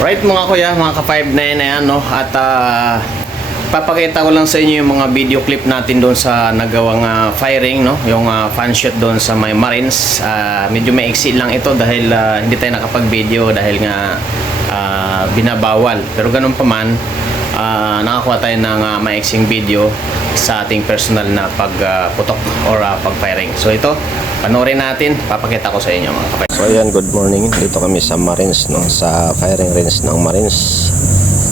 Right mga kuya, mga ka-5 na yan, no? At papakita ko lang sa inyo yung mga video clip natin doon sa nagawang firing, no? Yung fan shot doon sa may Marines. Medyo maiksi lang ito dahil hindi tayo nakapag-video dahil nga binabawal. Pero ganun pa man, nakakuha tayo ng maiksing video sa ating personal na pagputok or pag-firing. So ito, panoorin natin, papakita ko sa inyo mga kapatid. So ayan, good morning. Dito kami sa Marines, no? Sa firing range ng Marines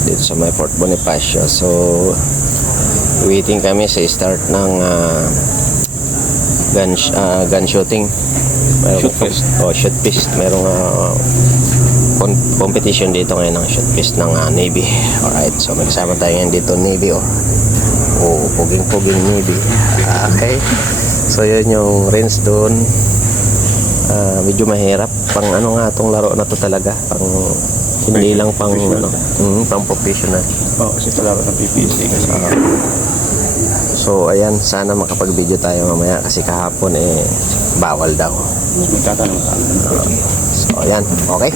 dito sa may Fort Bonifacio. So waiting kami sa start ng gun shooting. Shoot fest. Shoot fest. Merong competition dito ngayon ng shoot fest ng Navy. Alright, so may kasama tayo ngayon dito, Navy puging Navy. Okay, so yun yung range doon. Medyo mahirap pang ano nga tong laro na to talaga, pang hindi lang pang pang professional. Kasi ito laro ng PPSA kasi. So ayan, sana makapag-video tayo mamaya kasi kahapon bawal daw. Magtatanong ka. So ayan, okay.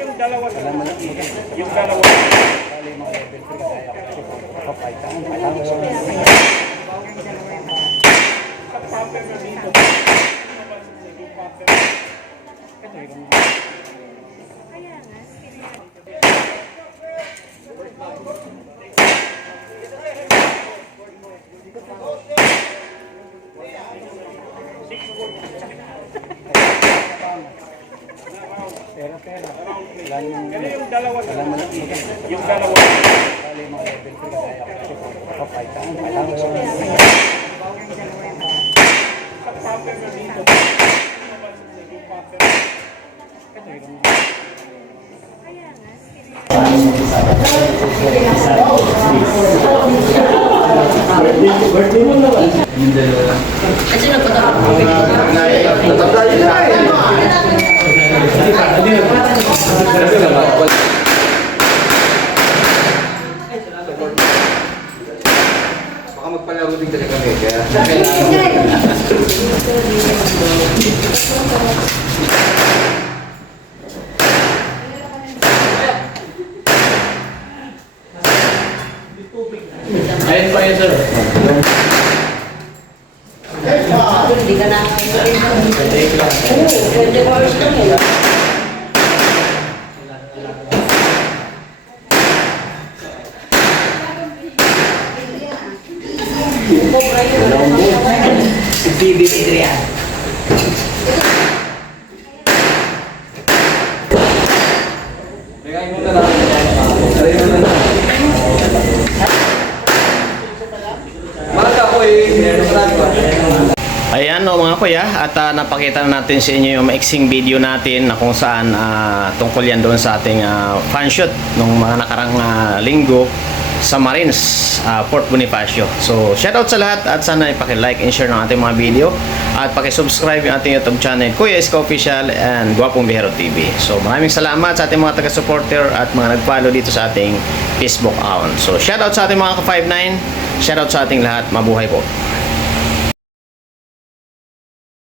Yung dalawa baka magpalaro din talaga kami kaya ayun pa yun, sir. Hindi ka na. Pwede ko oras lang yun. si Bibi Adrian. Bigay mo na lang. Bigay mo na lang. Mahal ako Ayan o mga kuya, at napakita na natin sa inyo yung maiksing video natin na kung saan tungkol yan doon sa ating fan shoot nung mga nakarang linggo sa Marines, Port Bonifacio. So, shoutout sa lahat at sana ipaki-like and share ng ating mga video at paki-subscribe yung ating YouTube channel, Kuya Isko Official and Guwapong Bihero TV. So, maraming salamat sa ating mga taga-supporter at mga nag-follow dito sa ating Facebook account. So, shoutout sa ating mga ka-59, shoutout sa ating lahat. Mabuhay po.